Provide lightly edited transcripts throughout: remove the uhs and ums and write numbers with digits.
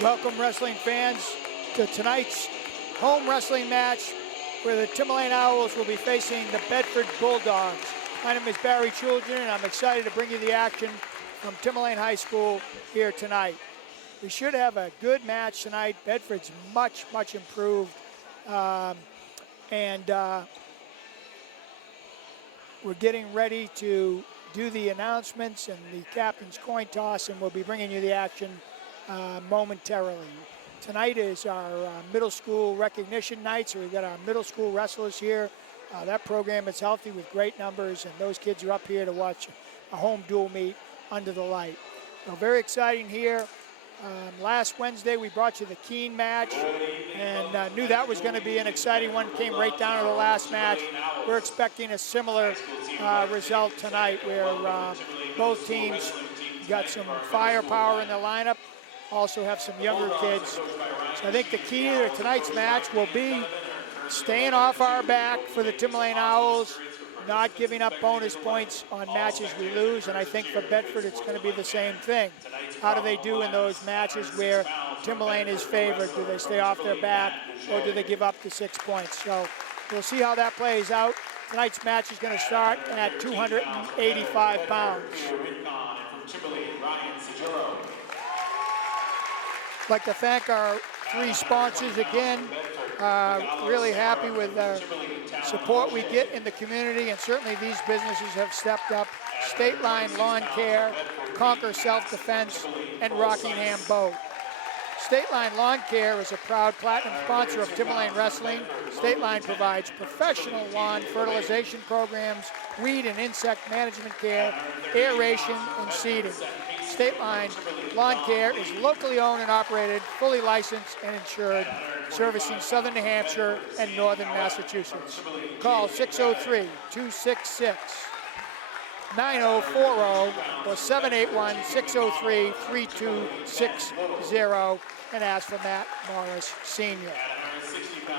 Welcome, wrestling fans, to tonight's home wrestling match where the Timberlane Owls will be facing the Bedford Bulldogs. My name is Barry Children, and I'm excited to bring you the action from Timberlane High School here tonight. We should have a good match tonight. Bedford's much improved, and we're getting ready to do the announcements and the captain's coin toss, and we'll be bringing you the action momentarily. Tonight is our middle school recognition night, so we've got our middle school wrestlers here. That program is healthy with great numbers, and those kids are up here to watch a home dual meet under the light. So very exciting here. Last Wednesday we brought you the Keene match, and knew that was going to be an exciting one. Came right down to the last match. We're expecting a similar result tonight, where both teams got some firepower in the lineup, also have some younger kids. So I think the key to tonight's match will be staying off our back for the Timberlane Owls, not giving up bonus points on matches we lose, and I think for Bedford it's going to be the same thing. How do they do in those matches where Timberlane is favored? Do they stay off their back, or do they give up the 6 points? So we'll see how that plays out. Tonight's match is going to start at 285 pounds. I'd like to thank our 3 sponsors again. Really happy with the support we get in the community, and certainly these businesses have stepped up. State Line Lawn Care, Conquer Self-Defense, and Rockingham Boat. State Line Lawn Care is a proud platinum sponsor of Timberlane Wrestling. State Line provides professional lawn fertilization programs, weed and insect management care, aeration, and seeding. State Line Lawn Care is locally owned and operated, fully licensed and insured, servicing southern New Hampshire and northern Massachusetts. Call 603-266-9040 or 781-603-3260 and ask for Matt Morris Sr.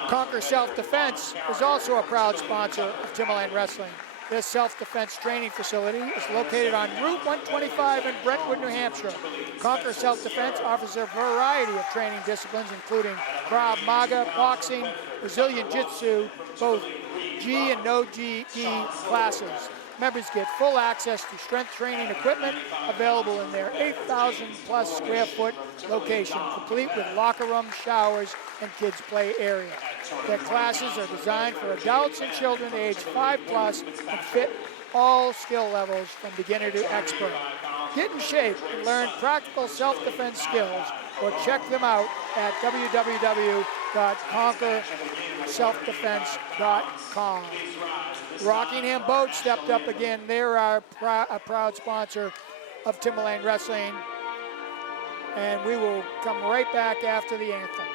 Conquer Self-Defense is also a proud sponsor of Timberlane Wrestling. This self-defense training facility is located on Route 125 in Brentwood, New Hampshire. Conquer Self-Defense offers a variety of training disciplines, including Krav Maga, boxing, Brazilian Jiu-Jitsu, both G and no GE classes. Members get full access to strength training equipment available in their 8,000+ square foot location, complete with locker room, showers, and kids play area. Their classes are designed for adults and children aged 5+ and fit all skill levels from beginner to expert. Get in shape and learn practical self-defense skills, or check them out at www.conquerselfdefense.com. Rockingham Boat stepped up again. They're a proud sponsor of Timberlane Wrestling. And we will come right back after the anthem.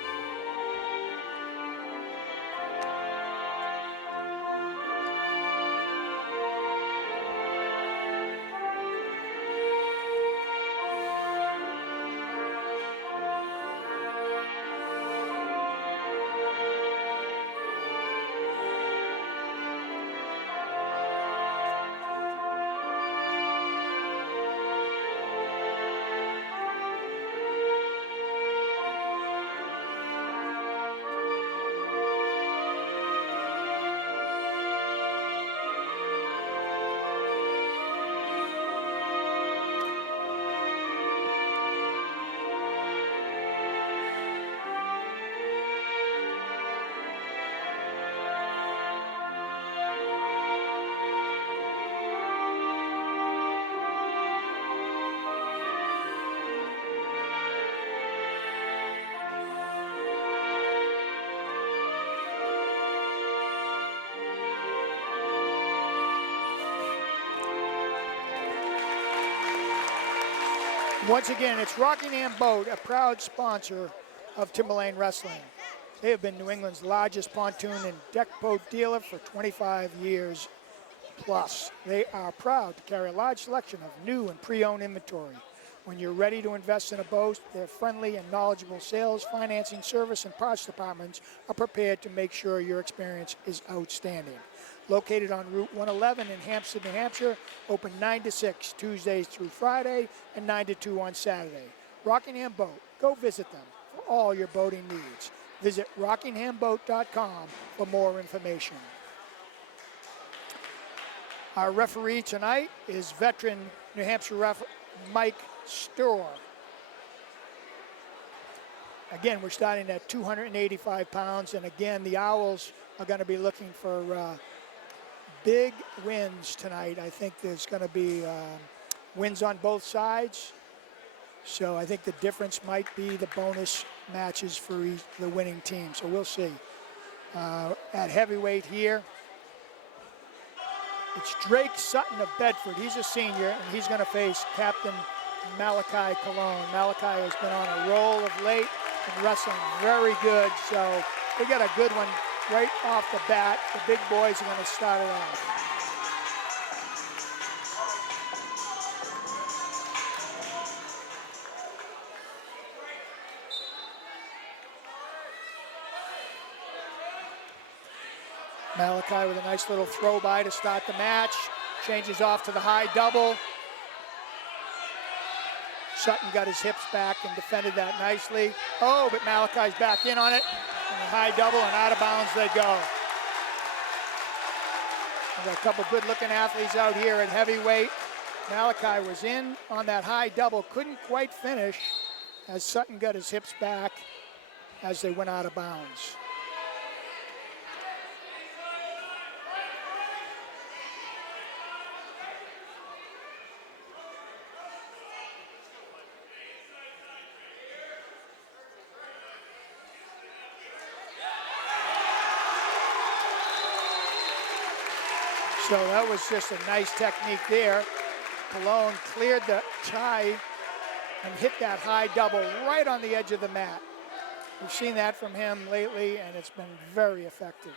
Once again, it's Rockingham Boat, a proud sponsor of Timberlane Wrestling. They have been New England's largest pontoon and deck boat dealer for 25 years plus. They are proud to carry a large selection of new and pre-owned inventory. When you're ready to invest in a boat, their friendly and knowledgeable sales, financing, service, and parts departments are prepared to make sure your experience is outstanding. Located on Route 111 in Hampstead, New Hampshire, open 9 to 6 Tuesdays through Friday and 9 to 2 on Saturday. Rockingham Boat. Go visit them for all your boating needs. Visit rockinghamboat.com for more information. Our referee tonight is veteran New Hampshire ref Mike Storr. Again, we're starting at 285 pounds, and again, the Owls are going to be looking for big wins tonight. I think there's going to be wins on both sides. So I think the difference might be the bonus matches for the winning team. So we'll see. At heavyweight here, it's Drake Sutton of Bedford. He's a senior, and he's going to face Captain Malachi Cologne. Malachi has been on a roll of late and wrestling very good. So we got a good one right off the bat. The big boys are going to start it off. Malachi with a nice little throw by to start the match. Changes off to the high double. Sutton got his hips back and defended that nicely. Oh, but Malachi's back in on it. And the high double, and out of bounds they go. We've got a couple good looking athletes out here at heavyweight. Malachi was in on that high double, couldn't quite finish as Sutton got his hips back as they went out of bounds. So that was just a nice technique there. Cologne cleared the tie and hit that high double right on the edge of the mat. We've seen that from him lately, and it's been very effective.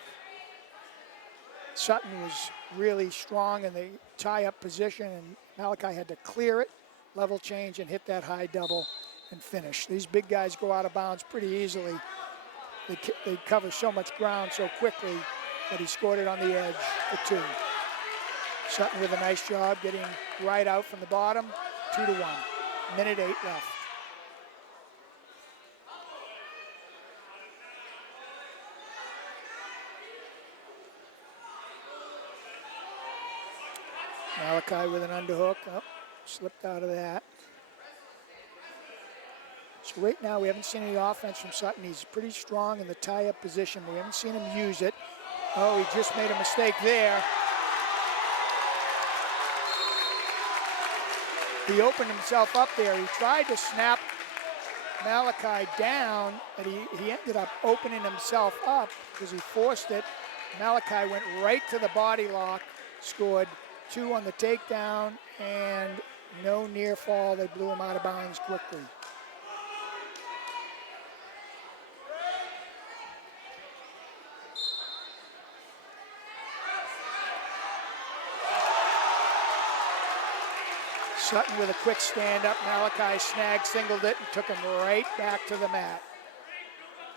Sutton was really strong in the tie-up position, and Malachi had to clear it, level change, and hit that high double and finish. These big guys go out of bounds pretty easily. They cover so much ground so quickly that he scored it on the edge for 2. Sutton with a nice job getting right out from the bottom, 2-1. Minute 8 left. Malachi with an underhook. Oh, slipped out of that. So right now we haven't seen any offense from Sutton. He's pretty strong in the tie-up position. We haven't seen him use it. Oh, he just made a mistake there. He opened himself up there. He tried to snap Malachi down, and he ended up opening himself up because he forced it. Malachi went right to the body lock, scored 2 on the takedown, and no near fall. They blew him out of bounds quickly. Sutton with a quick stand-up. Malachi snagged, singled it, and took him right back to the mat.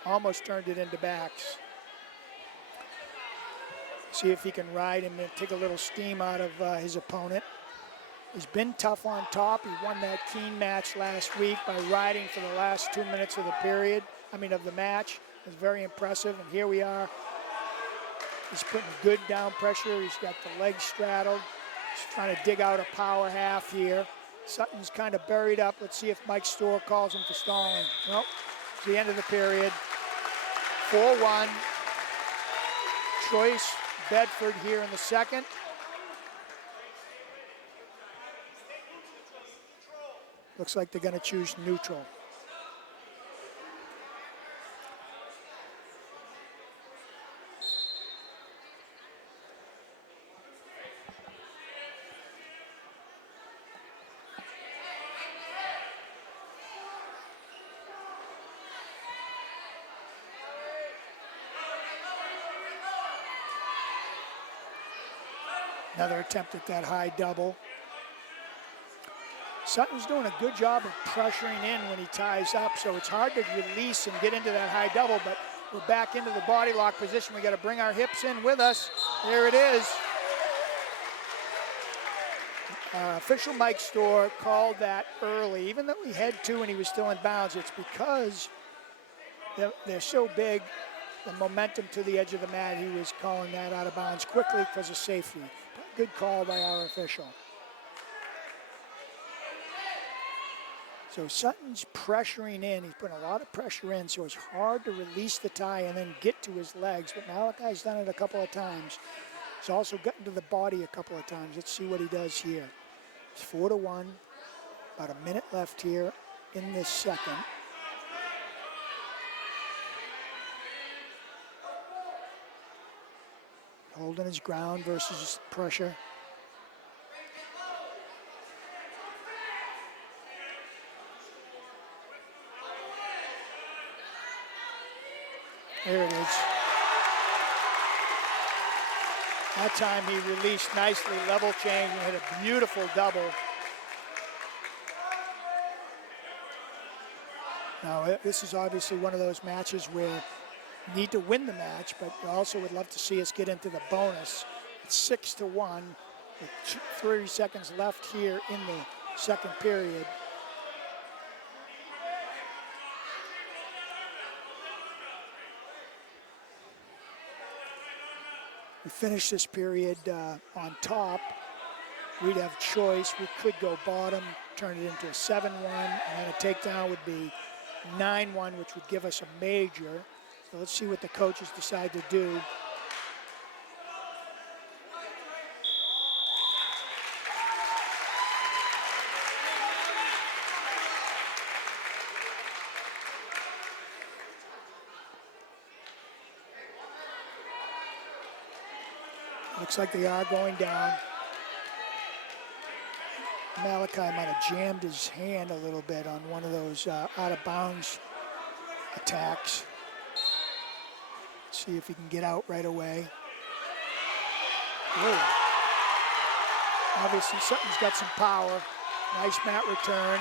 Almost turned it into backs. See if he can ride him and take a little steam out of his opponent. He's been tough on top. He won that keen match last week by riding for the last 2 minutes of the match. It was very impressive, and here we are. He's putting good down pressure. He's got the legs straddled. He's trying to dig out a power half here. Sutton's kind of buried up. Let's see if Mike Storr calls him for stalling. Nope. It's the end of the period. 4-1. Choice Bedford here in the second. Looks like they're going to choose neutral. Another attempt at that high double. Sutton's doing a good job of pressuring in when he ties up, so it's hard to release and get into that high double, but we're back into the body lock position. We got to bring our hips in with us. There it is. Official Mike Storr called that early, even though he had two and he was still in bounds. It's because they're so big, the momentum to the edge of the mat, he was calling that out of bounds quickly because of safety. Good call by our official. So Sutton's pressuring in. He's putting a lot of pressure in, so it's hard to release the tie and then get to his legs. But Malachi's done it a couple of times. He's also gotten to the body a couple of times. Let's see what he does here. It's 4-1. About a minute left here in this second. Holding his ground versus pressure. There it is. That time he released nicely, level change, and hit a beautiful double. Now, this is obviously one of those matches where you need to win the match, but you also would love to see us get into the bonus. It's 6-1 with 30 seconds left here in the second period. We finish this period on top. We'd have choice. We could go bottom, turn it into a 7-1, and then a takedown would be 9-1, which would give us a major. So let's see what the coaches decide to do. Looks like they are going down. Malachi might have jammed his hand a little bit on one of those out of bounds attacks. See if he can get out right away. Whoa. Obviously Sutton's got some power. Nice mat return.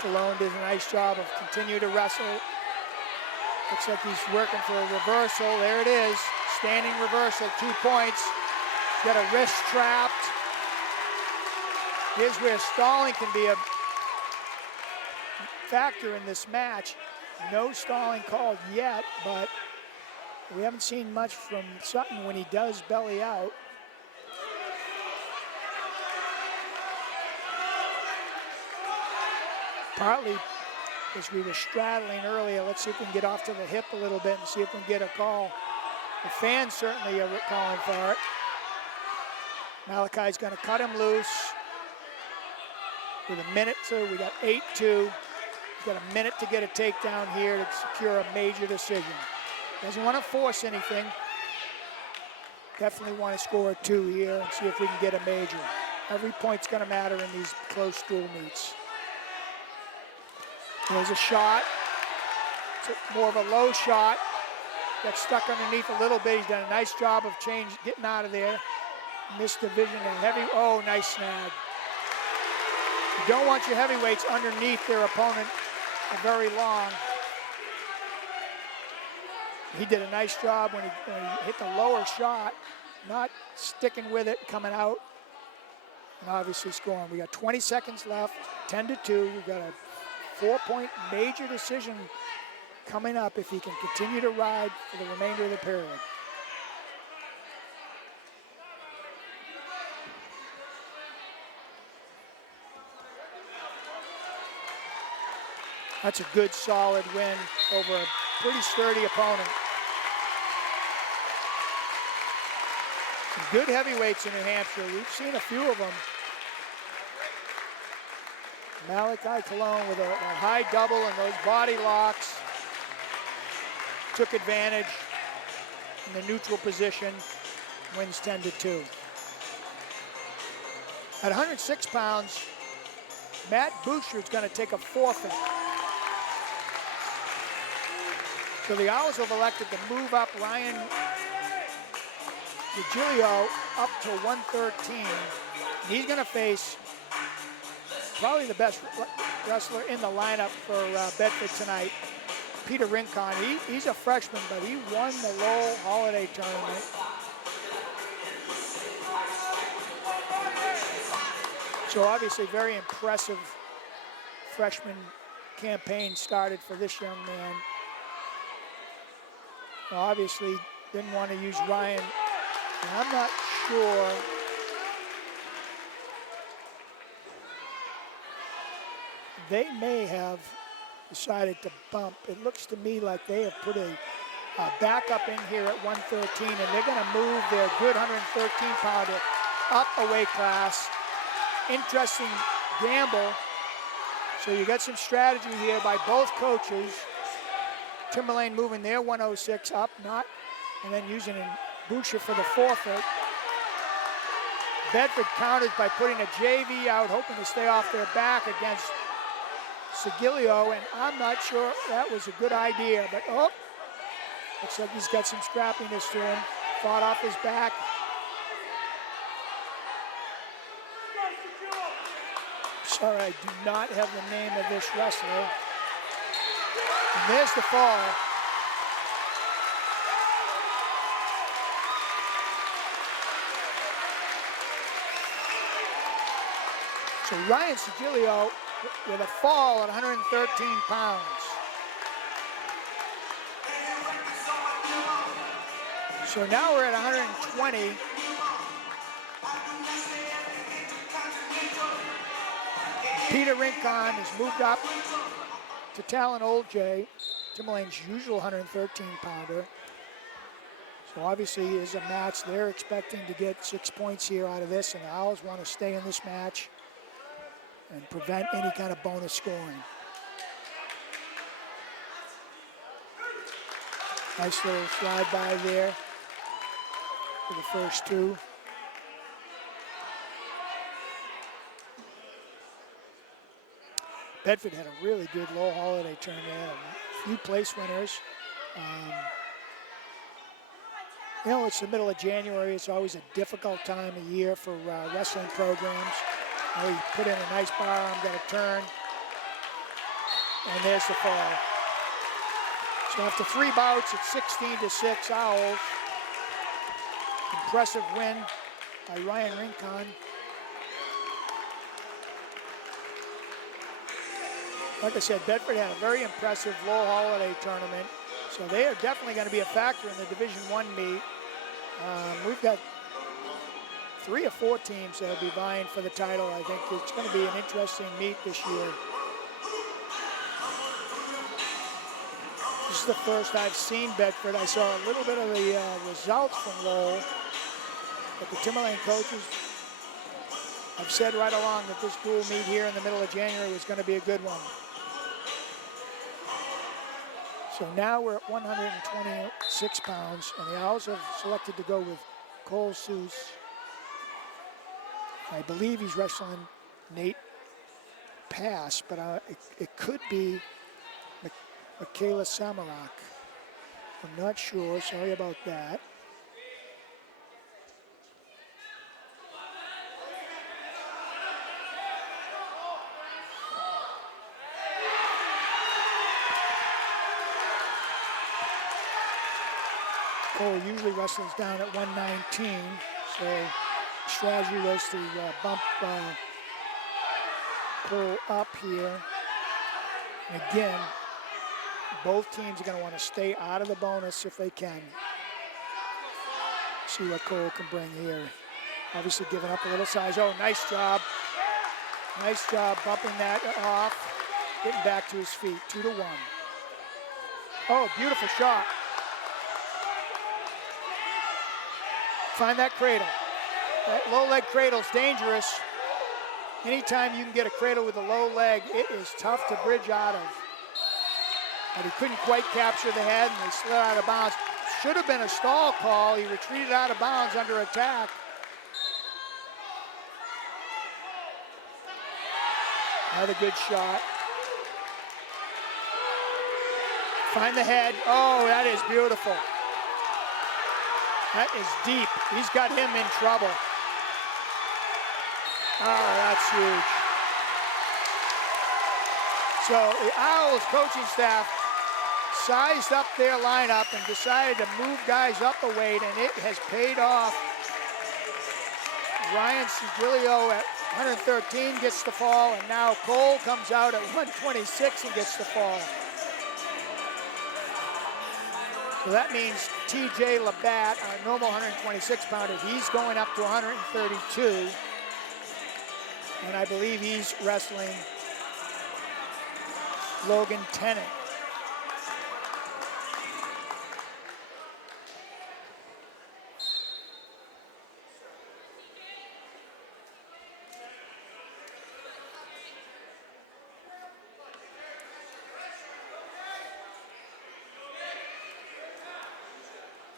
Cologne did a nice job of continuing to wrestle. Looks like he's working for a reversal. There it is. Standing reversal, 2 points. Got a wrist trapped. Here's where stalling can be a factor in this match. No stalling called yet, but we haven't seen much from Sutton when he does belly out. Partly because we were straddling earlier. Let's see if we can get off to the hip a little bit and see if we can get a call. The fans certainly are calling for it. Malachi's going to cut him loose with a minute to. We got 8-2. He's got a minute to get a takedown here to secure a major decision. Doesn't want to force anything. Definitely want to score a 2 here and see if we can get a major. Every point's going to matter in these close dual meets. There's a shot. It's more of a low shot. Got stuck underneath a little bit. He's done a nice job of getting out of there. Missed division and heavy. Oh, nice snag. You don't want your heavyweights underneath their opponent very long. He did a nice job when he hit the lower shot, not sticking with it, coming out, and obviously scoring. We got 20 seconds left, 10-2. We've got a 4-point major decision coming up if he can continue to ride for the remainder of the period. That's a good, solid win over a pretty sturdy opponent. Some good heavyweights in New Hampshire. We've seen a few of them. Malachi Cologne with a high double and those body locks. Took advantage in the neutral position, wins 10-2. At 106 pounds, Matt Boucher's going to take a forfeit. So the Owls have elected to move up Ryan DiGilio up to 113. He's going to face probably the best wrestler in the lineup for Bedford tonight, Peter Rincon. He's a freshman, but he won the Lowell Holiday Tournament. So obviously very impressive freshman campaign started for this young man. Obviously didn't want to use Ryan. And I'm not sure. They may have decided to bump. It looks to me like they have put a backup in here at 113, and they're going to move their good 113-pounder up a weight class. Interesting gamble. So you got some strategy here by both coaches. Timberlane moving their 106 up, and then using Boucher for the forfeit. Bedford countered by putting a JV out, hoping to stay off their back against Sigilio, and I'm not sure that was a good idea, but looks like he's got some scrappiness to him. Fought off his back. Sorry, I do not have the name of this wrestler. And there's the fall. So Ryan Sigilio with a fall at 113 pounds. So now we're at 120. Peter Rincon has moved up to Talon Old J, Timberlane's usual 113-pounder. So obviously is a match they're expecting to get 6 points here out of this, and the Owls want to stay in this match and prevent any kind of bonus scoring. Nice little slide by there for the first two. Bedford had a really good low holiday tournament, a few place winners. You know, it's the middle of January. It's always a difficult time of year for wrestling programs. He put in a nice bar arm, got a turn, and there's the fall. So after 3 bouts, it's 16-6 Owls. Impressive win by Ryan Rincon. Like I said, Bedford had a very impressive low holiday tournament, so they are definitely going to be a factor in the Division I meet. We've got 3 or 4 teams that will be vying for the title. I think it's going to be an interesting meet this year. This is the first I've seen Bedford. I saw a little bit of the results from Lowell, but the Timberlane coaches have said right along that this dual meet here in the middle of January was going to be a good one. So now we're at 126 pounds, and the Owls have selected to go with Cole Seuss. I believe he's wrestling Nate Pass, but it could be Michaela Samarak. I'm not sure, sorry about that. Cole usually wrestles down at 119, so strategy was to bump Cole up here. And again, both teams are going to want to stay out of the bonus if they can. See what Cole can bring here. Obviously giving up a little size. Oh, nice job. Nice job bumping that off. Getting back to his feet, 2-1. Oh, beautiful shot. Find that cradle. That low leg cradle's dangerous. Anytime you can get a cradle with a low leg, it is tough to bridge out of. But he couldn't quite capture the head, and he slid out of bounds. Should have been a stall call. He retreated out of bounds under attack. Another good shot. Find the head. Oh, that is beautiful. That is deep. He's got him in trouble. Oh, that's huge. So the Owls coaching staff sized up their lineup and decided to move guys up a weight, and it has paid off. Ryan Sigilio at 113 gets the fall, and now Cole comes out at 126 and gets the fall. So that means TJ Labatt, our normal 126 pounder, he's going up to 132. And I believe he's wrestling Logan Tennant.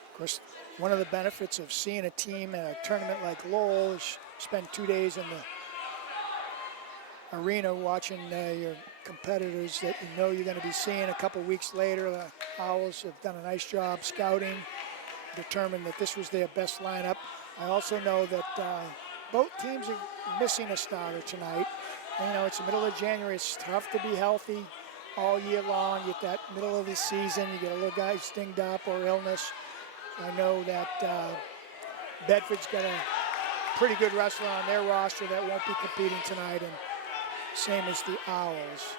Of course, one of the benefits of seeing a team at a tournament like Lowell is spend 2 days in the arena watching your competitors that you know you're going to be seeing a couple weeks later. The Owls have done a nice job scouting, determined that this was their best lineup. I also know that both teams are missing a starter tonight. And, you know, it's the middle of January. It's tough to be healthy all year long. You get that middle of the season, you get a little guy stinged up or illness. I know that Bedford's got a pretty good wrestler on their roster that won't be competing tonight, and same as the Owls.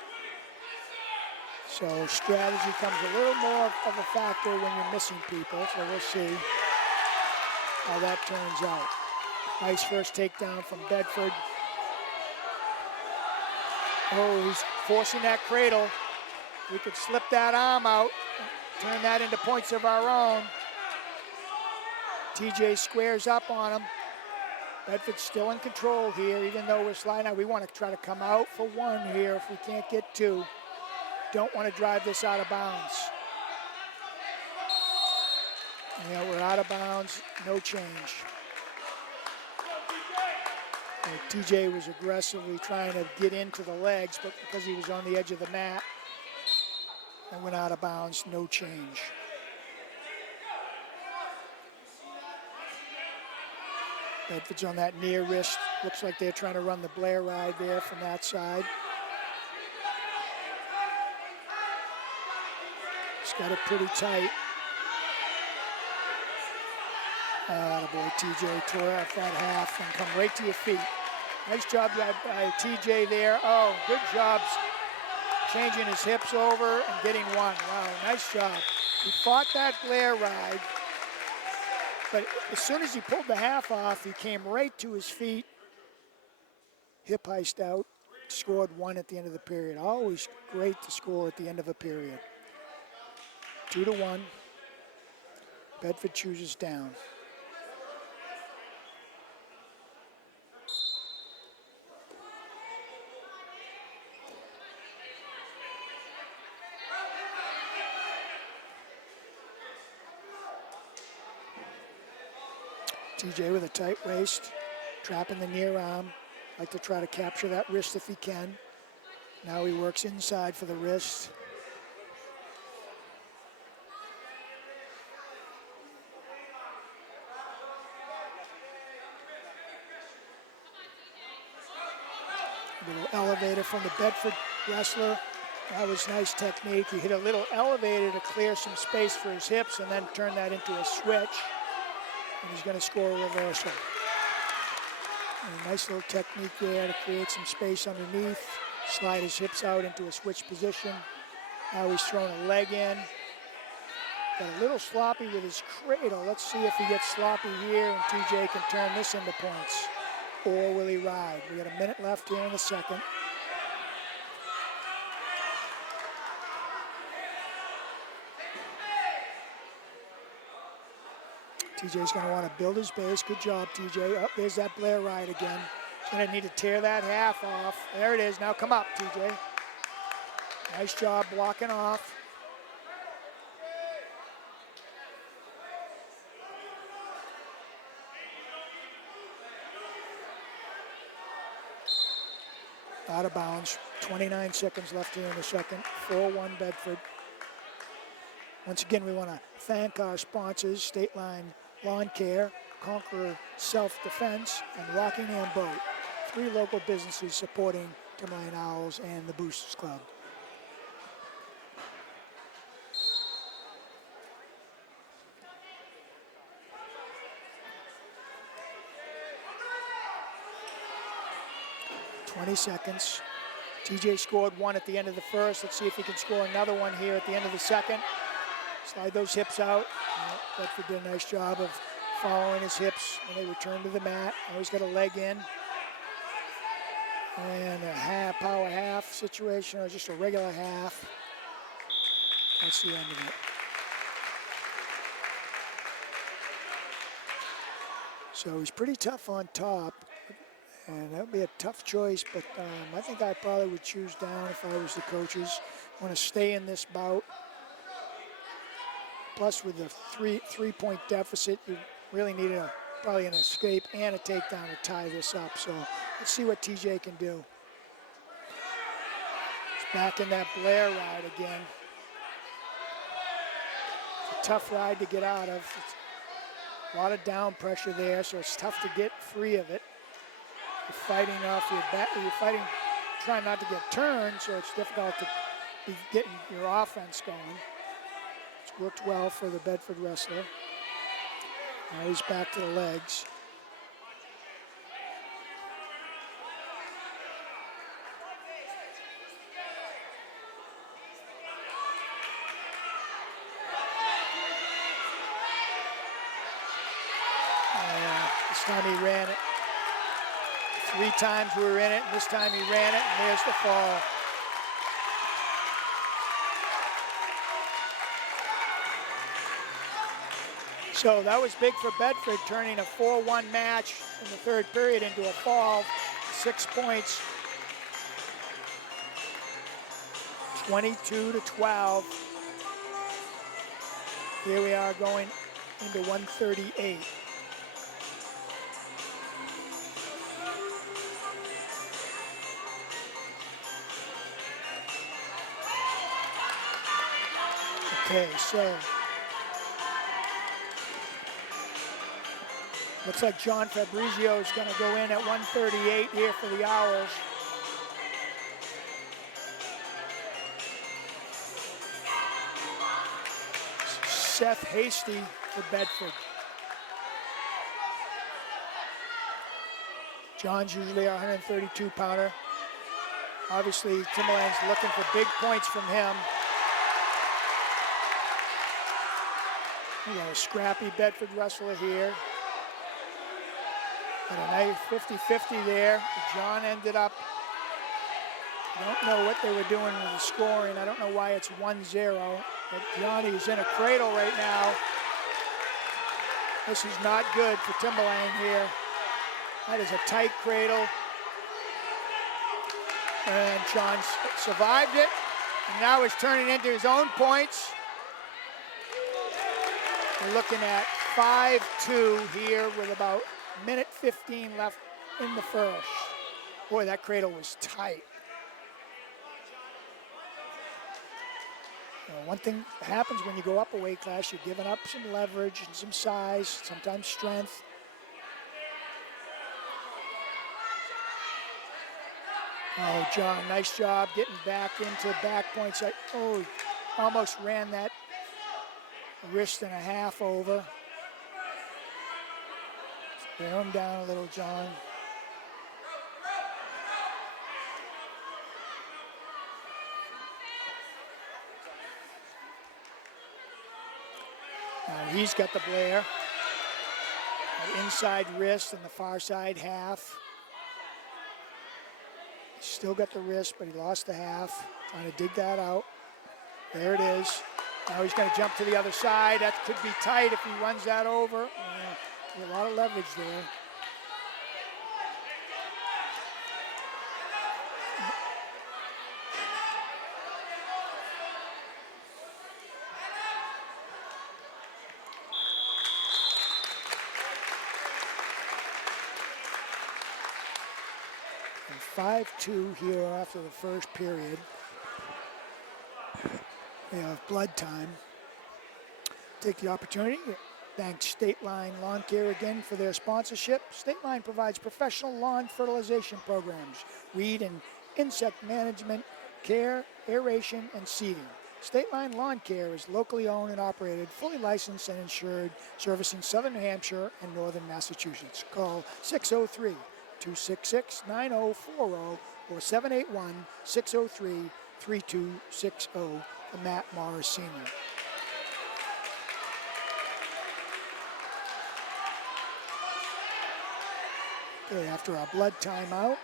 So strategy comes a little more of a factor when you're missing people, so we'll see how that turns out. Nice first takedown from Bedford. Oh, he's forcing that cradle. We could slip that arm out, turn that into points of our own. TJ squares up on him. Bedford's still in control here, even though we're sliding out. We want to try to come out for one here if we can't get two. Don't want to drive this out of bounds. Yeah, we're out of bounds, no change. TJ was aggressively trying to get into the legs, but because he was on the edge of the mat, I went out of bounds, no change. Bedford's on that near wrist. Looks like they're trying to run the Blair ride there from that side. He's got it pretty tight. Boy, TJ tore off that half and come right to your feet. Nice job by TJ there. Oh, good job changing his hips over and getting one. Wow, nice job. He fought that Blair ride, but as soon as he pulled the half off, he came right to his feet, hip heist out, scored one at the end of the period. Always great to score at the end of a period. 2-1. Bedford chooses down. TJ with a tight waist, trapping the near arm. Like to try to capture that wrist if he can. Now he works inside for the wrist. A little elevator from the Bedford wrestler. That was nice technique. He hit a little elevator to clear some space for his hips and then turn that into a switch. And he's going to score a reversal. And a nice little technique there to create some space underneath. Slide his hips out into a switch position. Now he's throwing a leg in. Got a little sloppy with his cradle. Let's see if he gets sloppy here and TJ can turn this into points. Or will he ride? We got a minute left here in the second. TJ's going to want to build his base. Good job, TJ. Oh, there's that Blair ride again. Going to need to tear that half off. There it is. Now come up, TJ. Nice job blocking off. Out of bounds. 29 seconds left here in the second. 4-1 Bedford. Once again, we want to thank our sponsors, State Line Lawn Care, Conqueror Self-Defense, and Rockingham Boat. 3 local businesses supporting Timberlane Owls and the Boosters Club. 20 seconds. TJ scored one at the end of the first. Let's see if he can score another one here at the end of the second. Slide those hips out. Bedford did a nice job of following his hips when they return to the mat. Always got a leg in. And a power half situation, or just a regular half. That's the end of it. So he's pretty tough on top, and that would be a tough choice, but I think I probably would choose down if I was the coaches. Want to stay in this bout. Plus with the three-point deficit, you really need probably an escape and a takedown to tie this up. So let's see what TJ can do. He's back in that Blair ride again. It's a tough ride to get out of. It's a lot of down pressure there, so it's tough to get free of it. You're fighting off your back. You're fighting, trying not to get turned, so it's difficult to be getting your offense going. It's worked well for the Bedford wrestler. Now he's back to the legs. This time he ran it. 3 times we were in it, and this time he ran it, and there's the fall. So that was big for Bedford, turning a 4-1 match in the third period into a fall. 6 points. 22-12. Here we are going into 138. Okay, so looks like John Fabrizio is going to go in at 138 here for the Owls. Seth Hasty for Bedford. John's usually our 132-pounder. Obviously, Timberlane's looking for big points from him. We got a scrappy Bedford wrestler here. Got a nice 50-50 there. John ended up, I don't know what they were doing with the scoring. I don't know why it's 1-0, but Johnny's in a cradle right now. This is not good for Timberlane here. That is a tight cradle. And John survived it, and now he's turning into his own points. We're looking at 5-2 here with about minute 15 left in the first. Boy, that cradle was tight. One thing happens when you go up a weight class, you're giving up some leverage and some size, sometimes strength. Oh, John, nice job getting back into back points. Oh, almost ran that wrist and a half over. Bear him down a little, John. Now he's got the Blair. That inside wrist and the far side half. Still got the wrist, but he lost the half. Trying to dig that out. There it is. Now he's going to jump to the other side. That could be tight if he runs that over. A lot of leverage there. And 5-2 here after the first period. We have blood time. Take the opportunity to thank State Line Lawn Care again for their sponsorship. State Line provides professional lawn fertilization programs, weed and insect management, care, aeration, and seeding. State Line Lawn Care is locally owned and operated, fully licensed and insured, servicing Southern New Hampshire and Northern Massachusetts. Call 266-9040 or 781-603-3260 for Matt Morris Sr. Okay, after our blood timeout,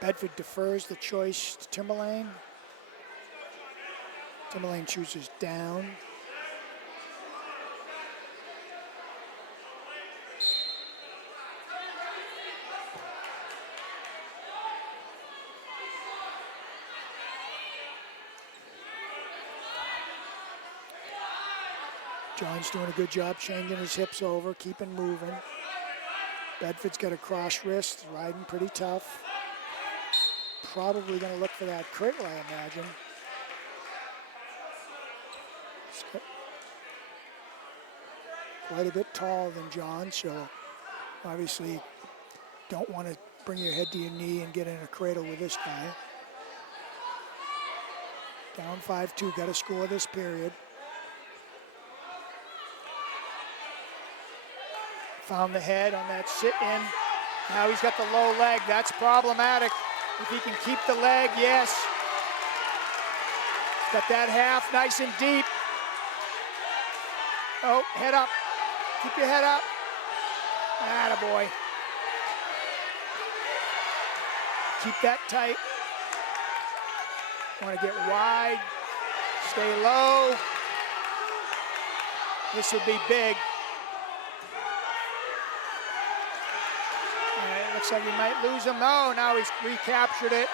Bedford defers the choice to Timberlane. Timberlane chooses down. John's doing a good job changing his hips over, keeping moving. Bedford's got a cross wrist, riding pretty tough. Probably going to look for that cradle, I imagine. Quite a bit taller than John, so obviously don't want to bring your head to your knee and get in a cradle with this guy. Down 5-2, got to score this period. Found the head on that sit-in. Now he's got the low leg. That's problematic. If he can keep the leg, yes. Got that half nice and deep. Oh, head up. Keep your head up. Attaboy. Keep that tight. Want to get wide. Stay low. This would be big. Looks like he might lose him. No, now he's recaptured it.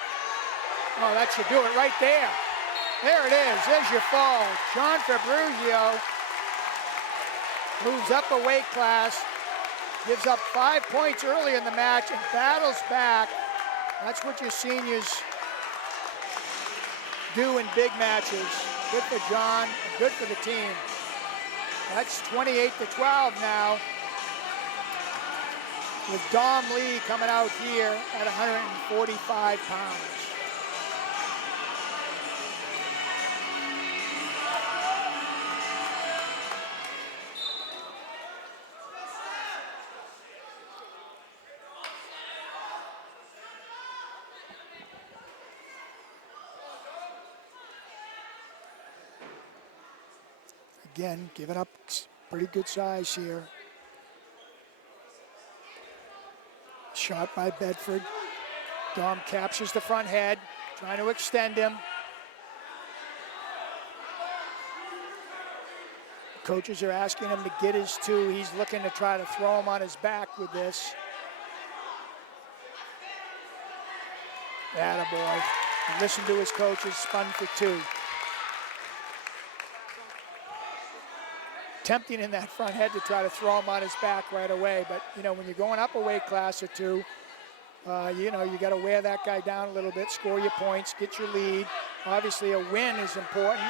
Oh, that should do it right there. There it is. There's your fall. John Fabruzio moves up a weight class, gives up 5 points early in the match, and battles back. That's what your seniors do in big matches. Good for John, and good for the team. That's 28-12 now, with Dom Lee coming out here at 145 pounds. Again, giving up pretty good size here. Shot by Bedford. Dom captures the front head, trying to extend him. Coaches are asking him to get his two. He's looking to try to throw him on his back with this. Attaboy. Listen to his coaches, spun for two. Tempting in that front head to try to throw him on his back right away, but you know, when you're going up a weight class or two, you know, you got to wear that guy down a little bit, score your points, get your lead. Obviously a win is important.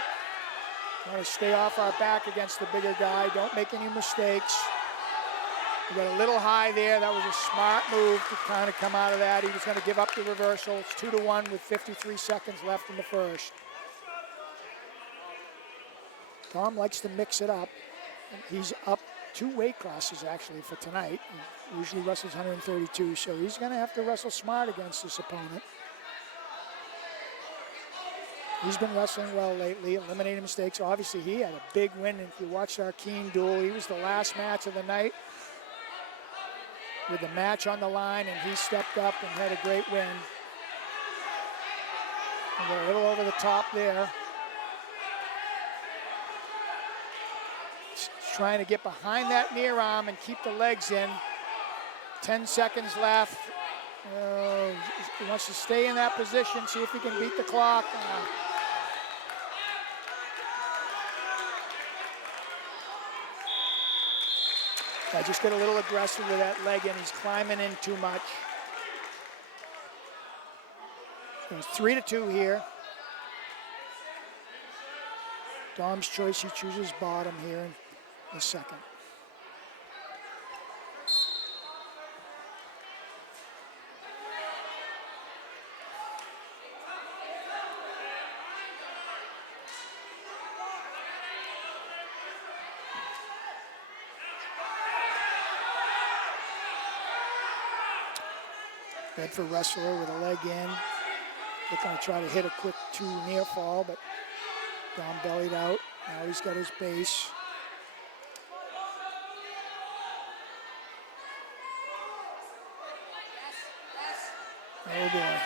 Want to stay off our back against the bigger guy, don't make any mistakes. We got a little high there. That was a smart move to kind of come out of that. He was going to give up the reversal. It's 2-1 with 53 seconds left in the first. Tom likes to mix it up. He's up 2 weight classes actually for tonight. He usually wrestles 132, so he's going to have to wrestle smart against this opponent. He's been wrestling well lately, eliminating mistakes. Obviously, he had a big win. If you watched our Keene duel, he was the last match of the night with the match on the line, and he stepped up and had a great win. And we're a little over the top there. Trying to get behind that near arm and keep the legs in. 10 seconds left. He wants to stay in that position, see if he can beat the clock. I just got a little aggressive with that leg and he's climbing in too much. It's 3-2 here. Dom's choice, he chooses bottom here in the second. Bedford wrestler with a leg in. Looking to try to hit a quick 2 near fall, but Dom bellied out. Now he's got his base. Oh boy.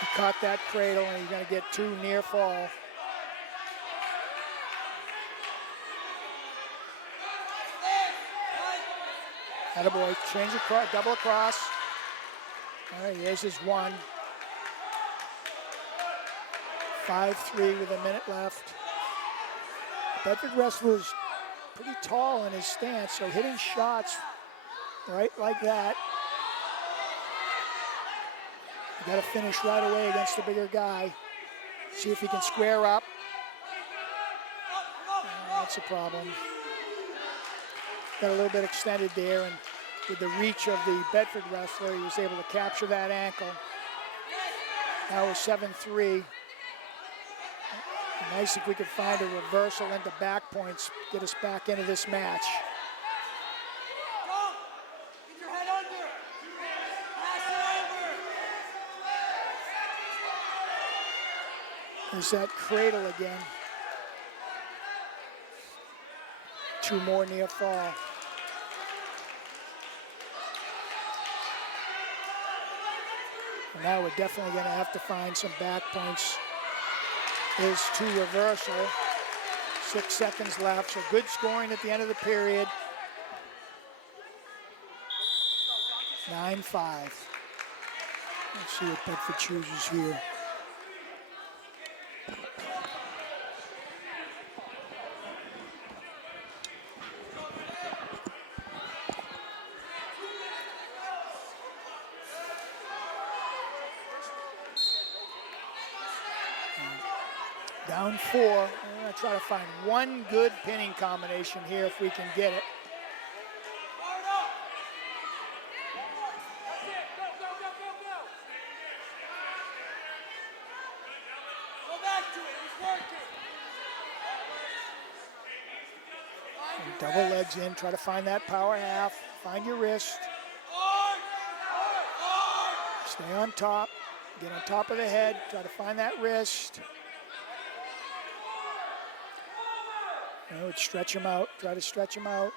He caught that cradle and he's going to get 2 near fall. Attaboy, change across, double across. All right, here's his 1. 5-3 with a minute left. Bedford wrestler's pretty tall in his stance, so hitting shots right like that. You got to finish right away against the bigger guy. See if he can square up. That's a problem. Got a little bit extended there, and with the reach of the Bedford wrestler, he was able to capture that ankle. That was 7-3. Nice if we could find a reversal into back points, get us back into this match. Get your head under. Pass it over. There's that cradle again. 2 more near fall. And now we're definitely going to have to find some back points. There's 2 reversal. 6 seconds left, so good scoring at the end of the period. 9-5. Let's see what Bedford chooses here. Down 4. We're going to try to find one good pinning combination here if we can get it. Go back to it. He's working. And double legs in. Try to find that power half. Find your wrist. Stay on top. Get on top of the head. Try to find that wrist. You know, stretch him out. Try to stretch him out.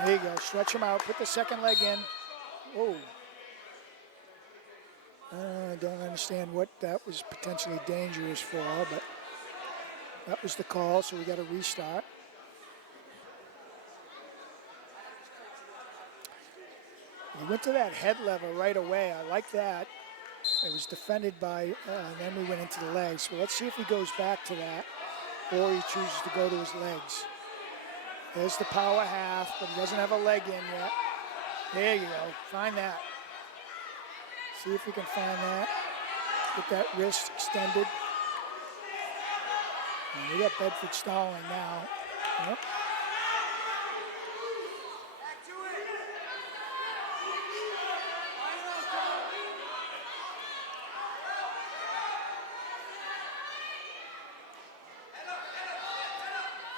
There you go. Stretch him out. Put the second leg in. Whoa. I don't understand what that was potentially dangerous for, but that was the call, so we got to restart. He went to that head level right away. I like that. It was defended by, and then we went into the legs. So let's see if he goes back to that, or he chooses to go to his legs. There's the power half, but he doesn't have a leg in yet. There you go. Find that. See if we can find that. Get that wrist extended. And we got Bedford stalling now. Yep.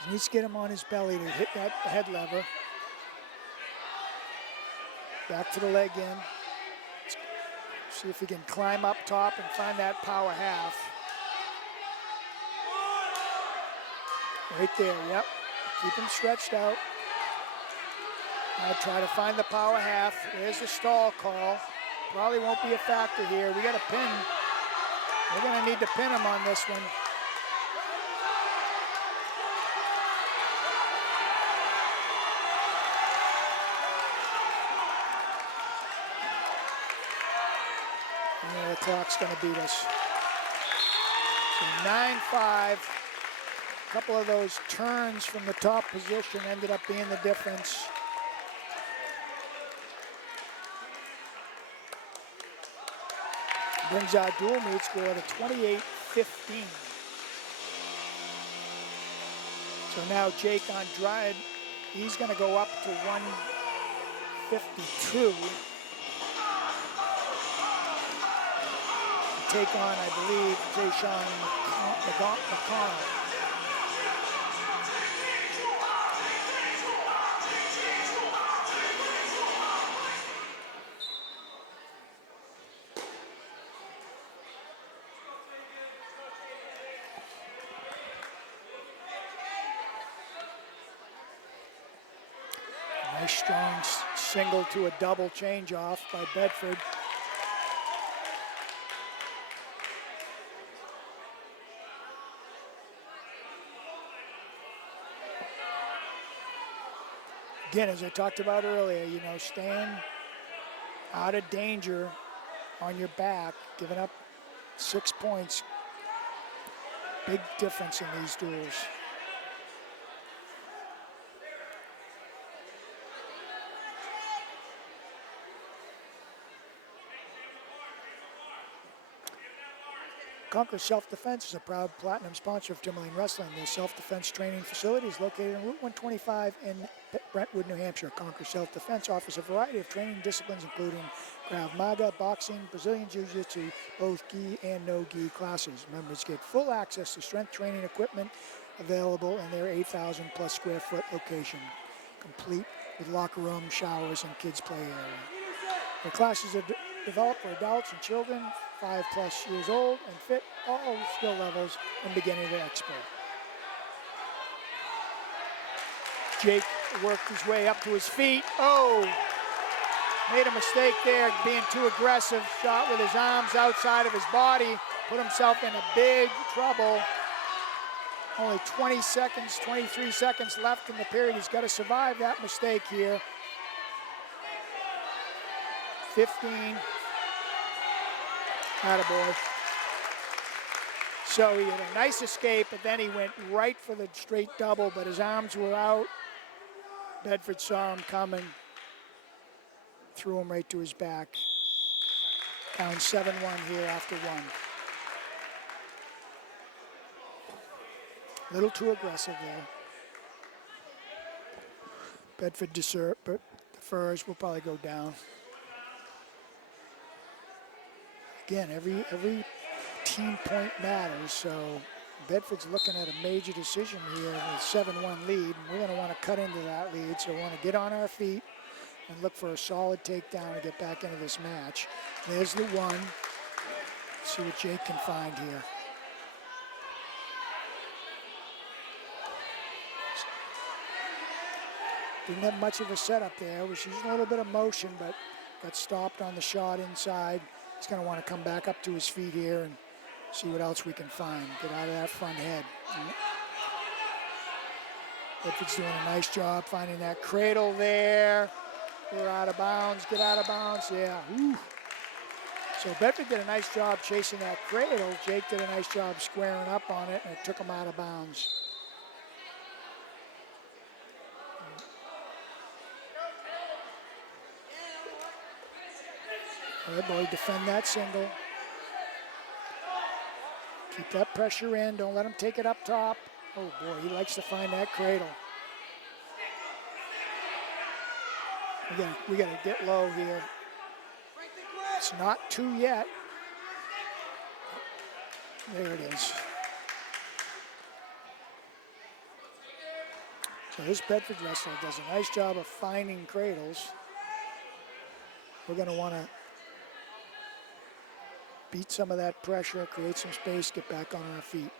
He needs to get him on his belly to hit that head lever. Back to the leg in. See if he can climb up top and find that power half. Right there, yep. Keep him stretched out. Now try to find the power half. There's the stall call. Probably won't be a factor here. We got a pin. We're gonna need to pin him on this one. The clock's going to beat us. So 9-5. A couple of those turns from the top position ended up being the difference. Brings our dual meet score to 28-15. So now Jake Andrade, he's going to go up to 152. Take on, I believe, Jayshawn McConnell. Nice strong single to a double change off by Bedford. Again, as I talked about earlier, you know, staying out of danger on your back, giving up 6 points, big difference in these duels. Conquer Self-Defense is a proud platinum sponsor of Timberlane Wrestling. Their self-defense training facility is located on Route 125 in Brentwood, New Hampshire. Conquer Self-Defense offers a variety of training disciplines, including Krav Maga, boxing, Brazilian Jiu-Jitsu, both gi and no-gi classes. Members get full access to strength training equipment available in their 8,000 plus square foot location, complete with locker room, showers, and kids play area. The classes are developed for adults and children 5+ years old and fit all skill levels from beginner to expert. Jake worked his way up to his feet. Oh, made a mistake there, being too aggressive. Shot with his arms outside of his body, put himself in a big trouble. Only 20 seconds, 23 seconds left in the period. He's got to survive that mistake here. 15. Attaboy. So he had a nice escape, but then he went right for the straight double, but his arms were out. Bedford saw him coming, threw him right to his back. Down 7-1 here after one. A little too aggressive there. Bedford defers, will probably go down. Again, every team point matters, so Bedford's looking at a major decision here with a 7-1 lead, and we're going to want to cut into that lead, so we want to get on our feet and look for a solid takedown to get back into this match. There's the one. Let's see what Jake can find here. Didn't have much of a setup there. Was using a little bit of motion, but got stopped on the shot inside. He's going to want to come back up to his feet here and see what else we can find. Get out of that front head. Bedford's doing a nice job finding that cradle there. We're out of bounds. Get out of bounds. Yeah. Ooh. So Bedford did a nice job chasing that cradle. Jake did a nice job squaring up on it, and it took him out of bounds. Good boy, defend that single. Keep that pressure in. Don't let him take it up top. Oh boy, he likes to find that cradle. We gotta get low here. It's not 2 yet. There it is. So this Bedford wrestler does a nice job of finding cradles. We're gonna wanna beat some of that pressure, create some space, get back on our feet.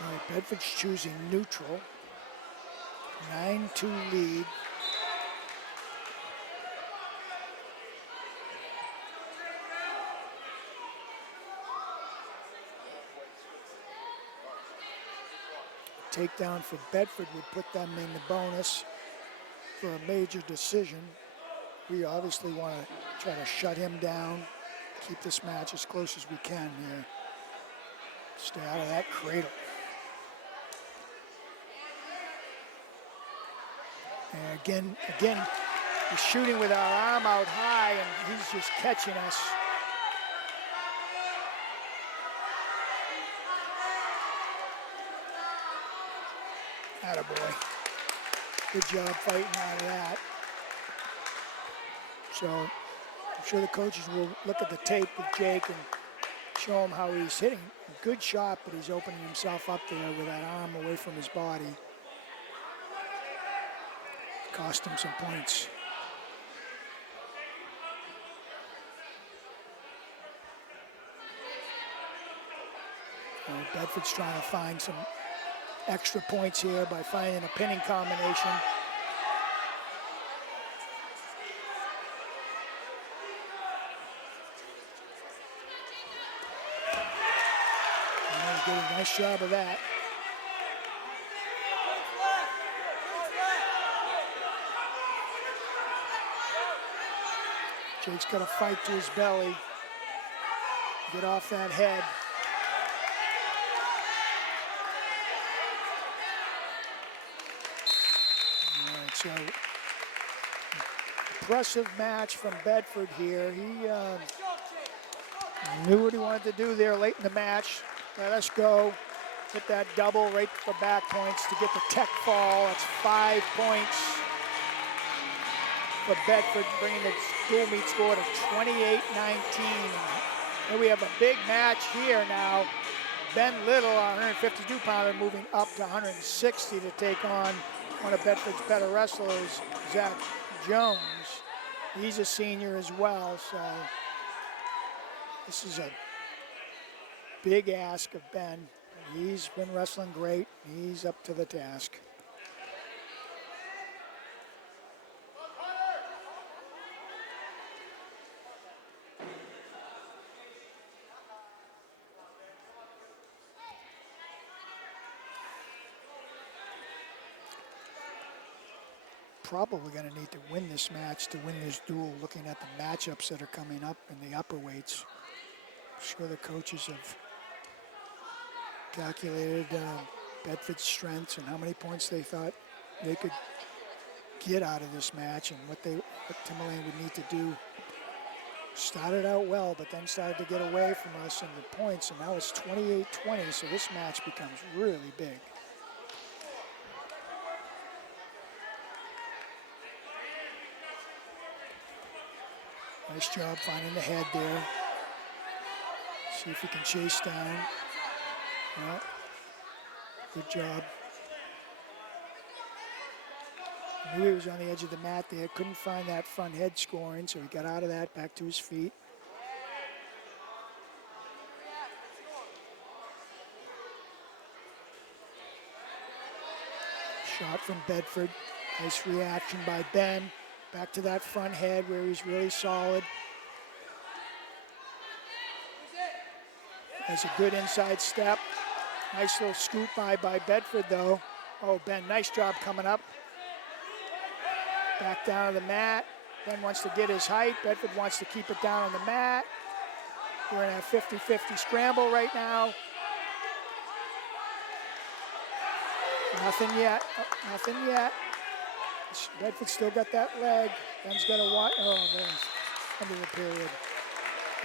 All right, Bedford's choosing neutral. 9-2 lead. Takedown for Bedford would put them in the bonus for a major decision. We obviously want to try to shut him down, keep this match as close as we can here. Stay out of that cradle. And again, we're shooting with our arm out high, and he's just catching us. Attaboy. Good job fighting out of that. So I'm sure the coaches will look at the tape with Jake and show him how he's hitting a good shot, but he's opening himself up there with that arm away from his body. Cost him some points. Bedford's trying to find some extra points here by finding a pinning combination. And he's doing a nice job of that. Jake's got to fight to his belly. Get off that head. All right, so impressive match from Bedford here. He knew what he wanted to do there late in the match. Let us go. Hit that double right for back points to get the tech fall. That's 5 points for Bedford, bringing the school meet score to 28-19. And we have a big match here now. Ben Little, our 152-pounder, moving up to 160 to take on one of Bedford's better wrestlers, Zach Jones. He's a senior as well, so this is a big ask of Ben. He's been wrestling great. He's up to the task. Probably going to need to win this match to win this duel, looking at the matchups that are coming up in the upper weights. I'm sure the coaches have calculated Bedford's strengths and how many points they thought they could get out of this match and what Timberlane would need to do. Started out well, but then started to get away from us in the points, and now it's 28-20, so this match becomes really big. Nice job finding the head there. See if he can chase down. Yeah. Good job. Knew he was on the edge of the mat there. Couldn't find that front head scoring, so he got out of that, back to his feet. Shot from Bedford. Nice reaction by Ben. Back to that front head where he's really solid. Has a good inside step. Nice little scoop by Bedford though. Oh, Ben, nice job coming up. Back down to the mat. Ben wants to get his height. Bedford wants to keep it down on the mat. We're in a 50-50 scramble right now. Nothing yet. Oh, nothing yet. Bedford still got that leg. Ben's got to watch. Oh, there's under the period.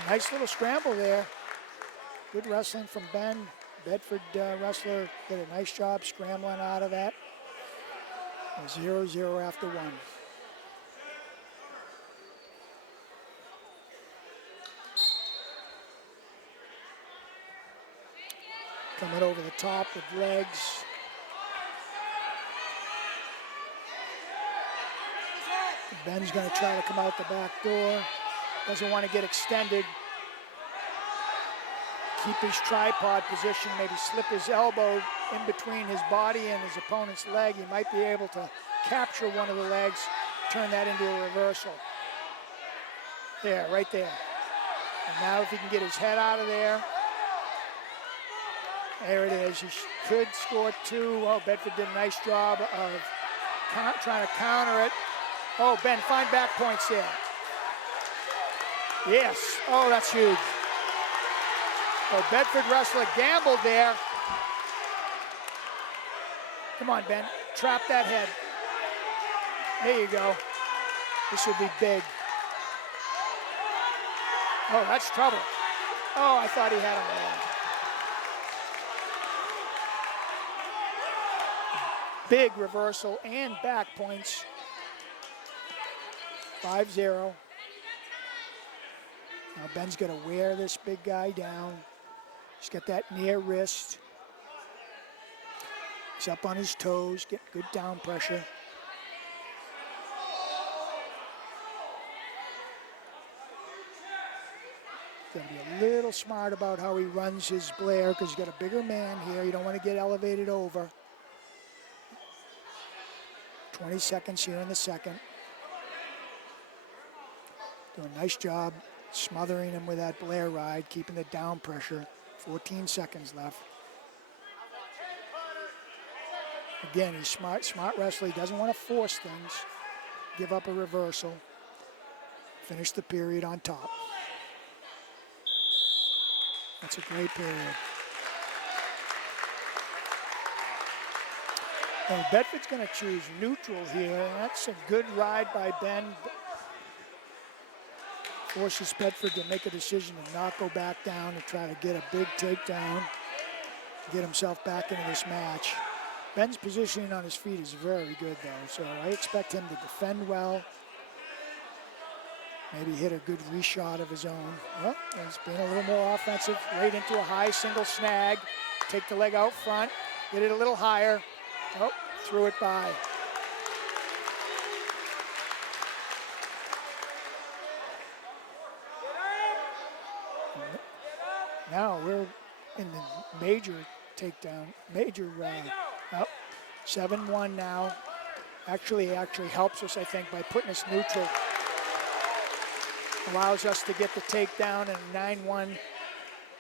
Nice little scramble there. Good wrestling from Ben. Bedford wrestler did a nice job scrambling out of that. 0-0 after 1. Coming over the top with legs. Ben's going to try to come out the back door. Doesn't want to get extended. Keep his tripod position, maybe slip his elbow in between his body and his opponent's leg. He might be able to capture one of the legs, turn that into a reversal. There, right there. And now if he can get his head out of there. There it is. He could score 2. Oh, Bedford did a nice job of trying to counter it. Oh, Ben, find back points there. Yes. Oh, that's huge. Oh, Bedford wrestler gambled there. Come on, Ben. Trap that head. There you go. This would be big. Oh, that's trouble. Oh, I thought he had him there. Big reversal and back points. 5-0. Now Ben's going to wear this big guy down. He's got that near wrist. He's up on his toes, getting good down pressure. Got to be a little smart about how he runs his Blair because he's got a bigger man here. You don't want to get elevated over. 20 seconds here in the second. Doing a nice job smothering him with that Blair ride, keeping the down pressure. 14 seconds left. Again, he's smart wrestler. He doesn't want to force things. Give up a reversal. Finish the period on top. That's a great period. And Bedford's going to choose neutral here. That's a good ride by Ben. Forces Bedford to make a decision to not go back down and try to get a big takedown, get himself back into this match. Ben's positioning on his feet is very good though, so I expect him to defend well. Maybe hit a good reshot of his own. Well, he's being a little more offensive, right into a high single snag. Take the leg out front, get it a little higher. Oh, threw it by. Now we're in the major takedown, 7-1 now. Actually helps us, I think, by putting us neutral. Allows us to get the takedown and a 9-1,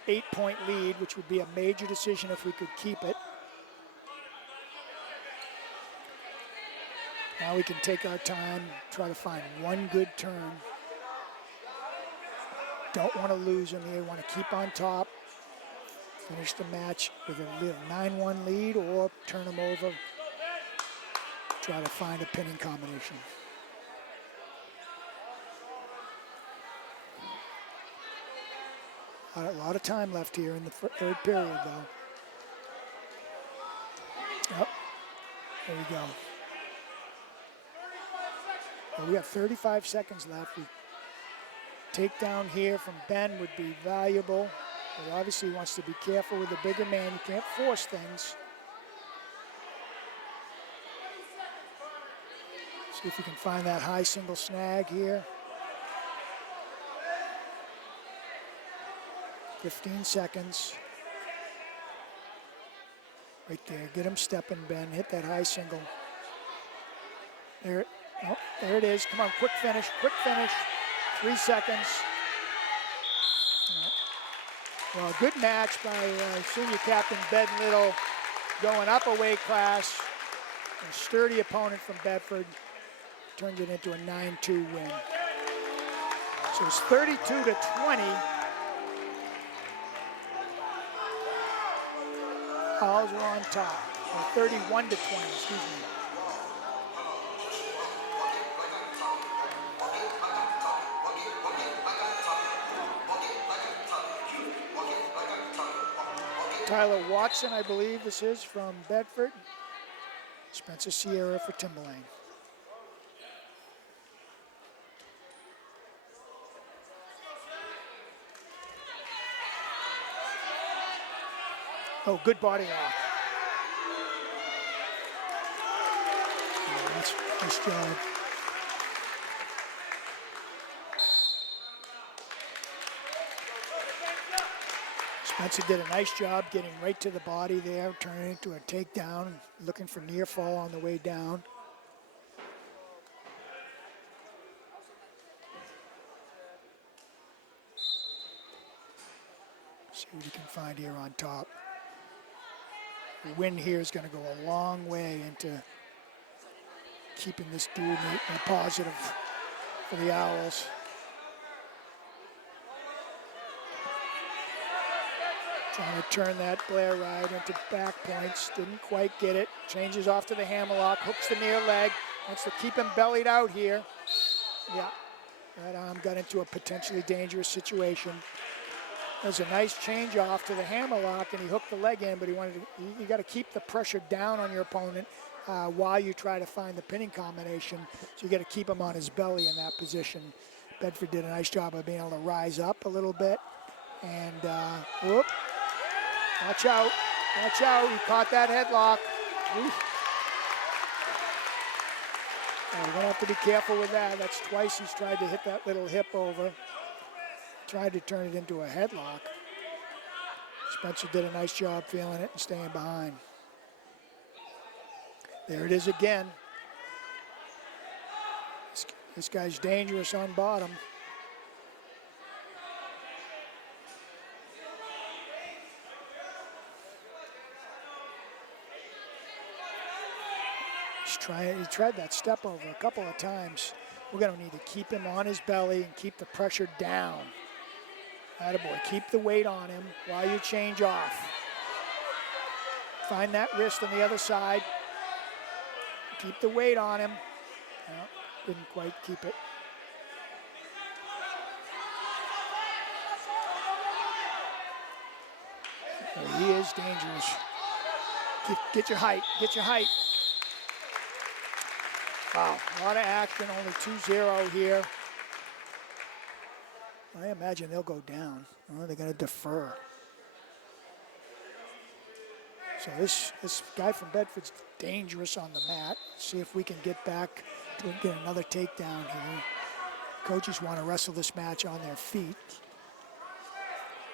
8-point lead, which would be a major decision if we could keep it. Now we can take our time, try to find one good turn. Don't want to lose him here, want to keep on top. Finish the match with a little 9-1 lead or turn him over. Try to find a pinning combination. A lot of time left here in the third period, though. Yep, there we go. Well, we have 35 seconds left. Takedown here from Ben would be valuable, but obviously he wants to be careful with the bigger man. You can't force things. See if you can find that high single snag here. 15 seconds. Right there, get him stepping, Ben. Hit that high single. There, oh, there it is. Come on, quick finish, quick finish. 3 seconds. Well, good match by senior captain Ben Little, going up a weight class. A sturdy opponent from Bedford. Turns it into a 9-2 win. So it's 32-20. Owls are on top. Or 31-20, excuse me. Tyler Watson, I believe this is, from Bedford. Spencer Sierra for Timberlane. Oh, good body lock. Yeah, that's nice job. Spencer did a nice job getting right to the body there, turning it into a takedown, looking for near fall on the way down. See what you can find here on top. The win here is going to go a long way into keeping this dual meet in a positive for the Owls. Trying to turn that Blair ride into back points. Didn't quite get it. Changes off to the hammerlock, hooks the near leg, Wants to keep him bellied out here. Yeah, that arm got into a potentially dangerous situation. There's a nice change off to the hammerlock, and he hooked the leg in, but you got to keep the pressure down on your opponent while you try to find the pinning combination. So you got to keep him on his belly in that position. Bedford did a nice job of being able to rise up a little bit. And whoop, watch out, watch out. He caught that headlock. We're gonna have to be careful with that. That's twice he's tried to hit that little hip over. Tried to turn it into a headlock. Spencer did a nice job feeling it and staying behind. There it is again. This guy's dangerous on bottom. He tried that step over a couple of times. We're gonna need to keep him on his belly and keep the pressure down. Attaboy, keep the weight on him while you change off. Find that wrist on the other side. Keep the weight on him. No, didn't quite keep it. Oh, he is dangerous. Get your height, get your height. Wow, a lot of action, only 2-0 here. I imagine they'll go down. Oh, they're going to defer. So this guy from Bedford's dangerous on the mat. See if we can get back to get another takedown here. Coaches want to wrestle this match on their feet.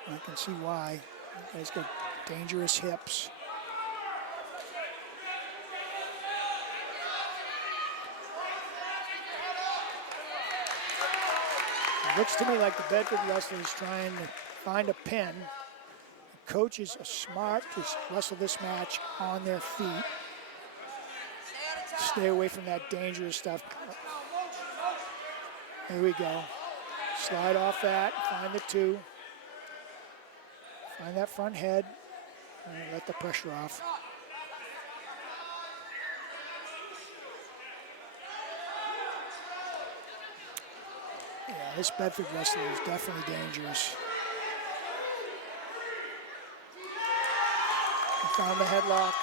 I can see why. You guys got dangerous hips. It looks to me like the Bedford wrestler is trying to find a pin. The coaches are smart to wrestle this match on their feet. Stay away from that dangerous stuff. Here we go. Slide off that, find the two. Find that front head, and let the pressure off. Yeah, this Bedford wrestler is definitely dangerous. He found the headlock.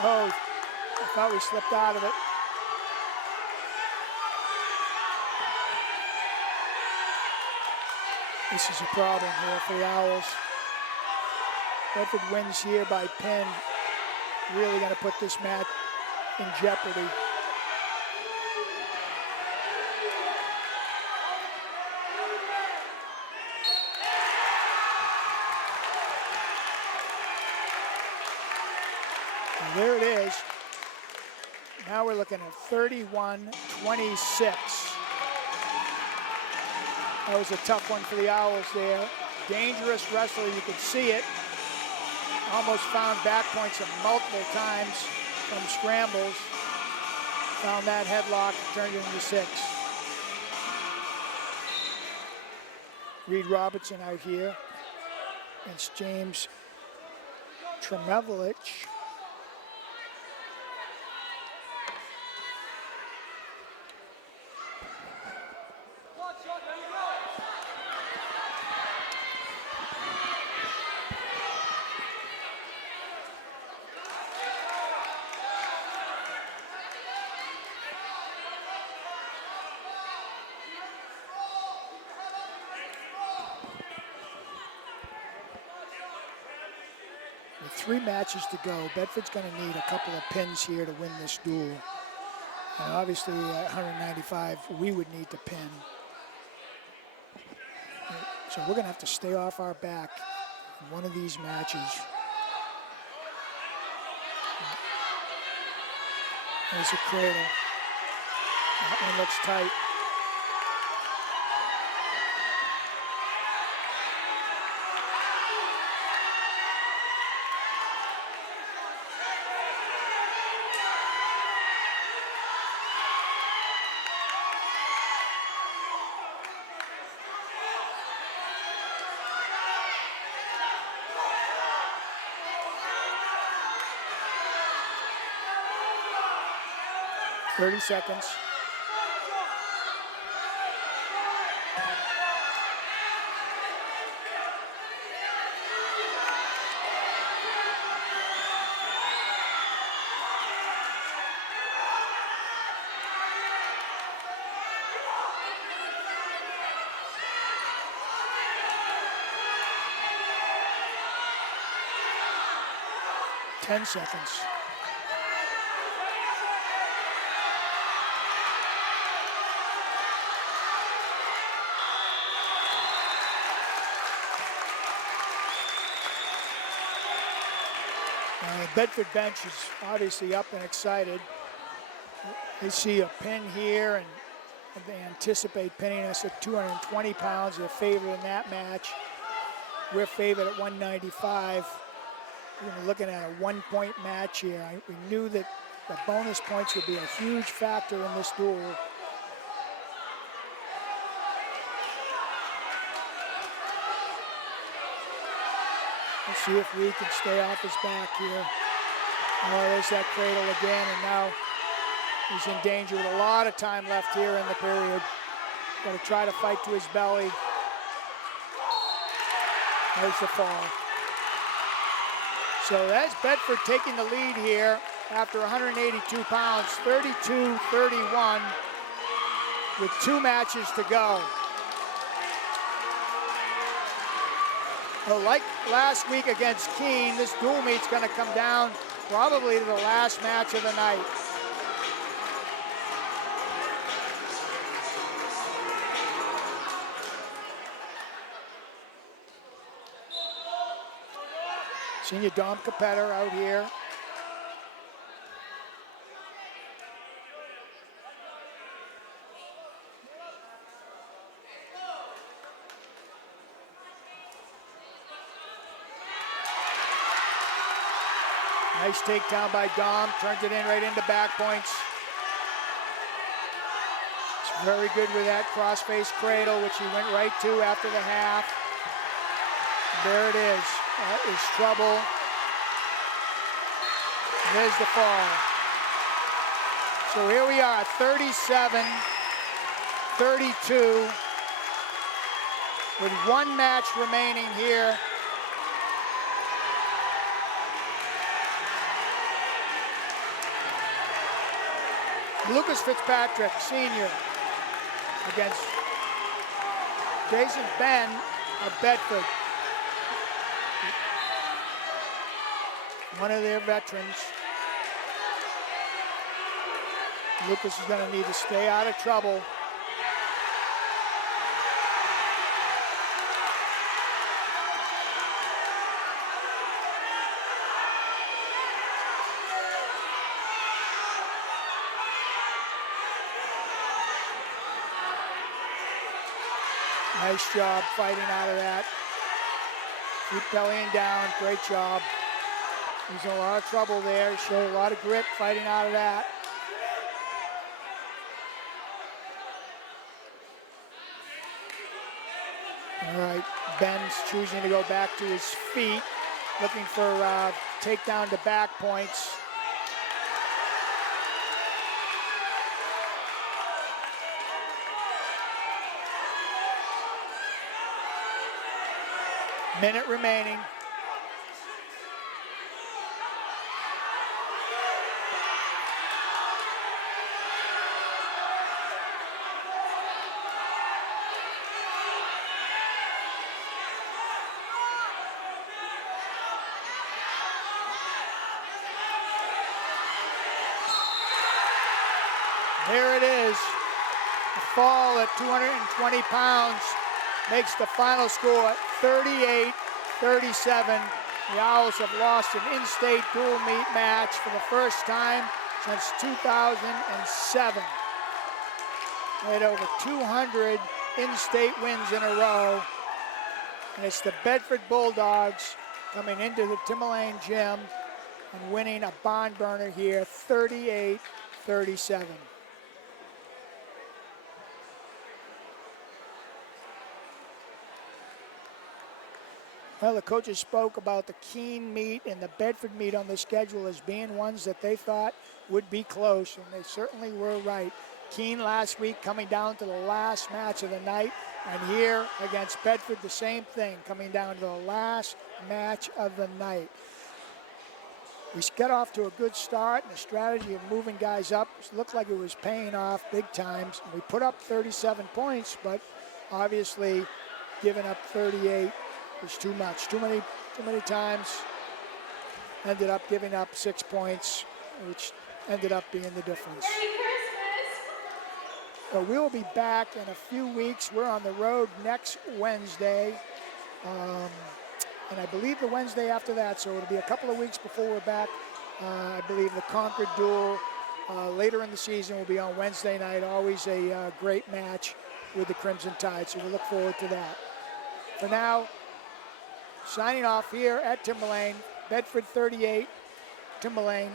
Oh, I thought we slipped out of it. This is a problem here for the Owls. Bedford wins here by pin. Really going to put this match in jeopardy. And there it is. Now we're looking at 31-26. That was a tough one for the Owls there. Dangerous wrestler, you could see it. Almost found back points multiple times from scrambles. Found that headlock, turned it into 6. Reed Robertson out here against James Tremevelich. With 3 matches to go, Bedford's going to need a couple of pins here to win this duel. And obviously at 195, we would need to pin. So we're going to have to stay off our back in one of these matches. There's a cradle. That one looks tight. 30 seconds. Ten seconds. The Bedford bench is obviously up and excited. They see a pin here, and they anticipate pinning us at 220 pounds. They're favored in that match. We're favored at 195. We're looking at a one-point match here. We knew that the bonus points would be a huge factor in this duel. Let's see if Reed can stay off his back here. Oh, there's that cradle again, and now he's in danger with a lot of time left here in the period. Got to try to fight to his belly. There's the fall. So that's Bedford taking the lead here after 182 pounds, 32-31, with 2 matches to go. Well, like last week against Keene, this dual meet's going to come down probably to the last match of the night. Senior Dom Capetter out here. Nice takedown by Dom, turns it in right into back points. It's very good with that cross-face cradle, which he went right to after the half. And there it is. That is trouble. There's the fall. So here we are, 37-32, with 1 match remaining here. Lucas Fitzpatrick, senior, against Jason Ben of Bedford. One of their veterans. Lucas is going to need to stay out of trouble. Nice job fighting out of that. Keep bellying down, great job. He's in a lot of trouble there. He showed a lot of grit fighting out of that. All right, Ben's choosing to go back to his feet, looking for takedown to back points. Minute remaining. There it is. The fall at 220 pounds makes the final score 38-37. The Owls have lost an in-state dual meet match for the first time since 2007. They had over 200 in-state wins in a row. And it's the Bedford Bulldogs coming into the Timberlane gym and winning a barn burner here, 38-37. Well, the coaches spoke about the Keene meet and the Bedford meet on the schedule as being ones that they thought would be close, and they certainly were right. Keene last week coming down to the last match of the night, and here against Bedford the same thing, coming down to the last match of the night. We got off to a good start, and the strategy of moving guys up looked like it was paying off big times. We put up 37 points, but obviously giving up 38 was too much. Too many times. Ended up giving up 6 points, which ended up being the difference. So we'll be back in a few weeks. We're on the road next Wednesday. And I believe the Wednesday after that, so it'll be a couple of weeks before we're back. I believe the Concord Duel later in the season will be on Wednesday night. Always a great match with the Crimson Tide, so we look forward to that. For now, signing off here at Timberlane, Bedford 38, Timberlane